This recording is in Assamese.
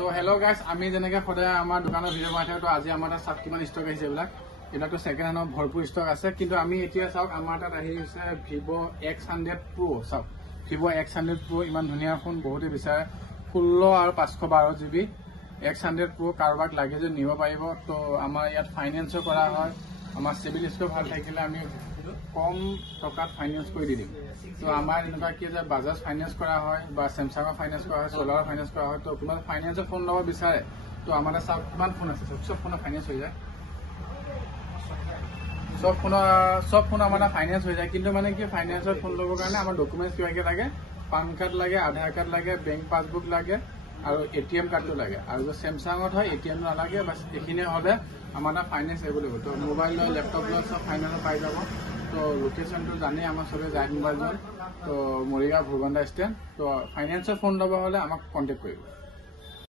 তো হেল্ল' গাইজ, আমি যেনেকৈ সদায় আমাৰ দোকানৰ ভিডিঅ' বনাই থাকোঁ, আজি আমাৰ তাত চাওক কিমান ষ্টক আহিছে। এইবিলাকতো ছেকেণ্ড হেণ্ডৰ ভৰপূৰ ষ্টক আছে। কিন্তু আমি এতিয়া চাওক আমাৰ তাত আহি হৈছে ভিভ' X100 Pro। চাওক ভিভ' X100 Pro ইমান ধুনীয়া ফোন, বহুতে বিচাৰে। 16 আৰু 512 GB X100 Pro কাৰোবাক লাগে যদি নিব পাৰিব। তো আমাৰ ইয়াত ফাইনেন্সো কৰা হয়। আমাৰ চিভিল স্ক'ৰ ভাল থাকিলে আমি কম টকাত ফাইনেন্স কৰি দি দিম। তো আমাৰ এনেকুৱা কি যে বাজাজ ফাইনেন্স কৰা হয় বা চেমচাঙৰ ফাইনেন্স কৰা হয়, চ'লাৰৰ ফাইনেন্স কৰা হয়। তো কোনোবা ফাইনেন্সৰ ফোন ল'ব বিচাৰে, তো আমাৰ তাত চাওক কিমান ফোন আছে। চব ফোনৰ ফাইনেন্স হৈ যায়। চব ফোন আমাৰ তাত ফাইনেন্স হৈ যায়। কিন্তু মানে কি ফাইনেন্সৰ ফোন ল'বৰ কাৰণে আমাৰ ডকুমেণ্টছ কিবাকৈ লাগে। পান কাৰ্ড লাগে, আধাৰ কাৰ্ড লাগে, বেংক পাছবুক লাগে আৰু ATM কাৰ্ডটো লাগে। আৰু যদি চেমচাঙত হয় ATM নালাগে, বাছ এইখিনিয়ে হ'লে আমাৰ তাত ফাইনেন্স এভেইলেবল। তো মোবাইল লৈ লেপটপ লৈ চব ফাইনেন্সত পাই যাব। তো লোকেশ্যনটো জানেই আমাৰ চবেই যায় মোবাইল জন। তো মৰিগাঁও ভূৰবন্ধা ষ্টেণ্ড। তো ফাইনেন্সৰ ফোন ল'ব হ'লে আমাক কণ্টেক্ট কৰিব।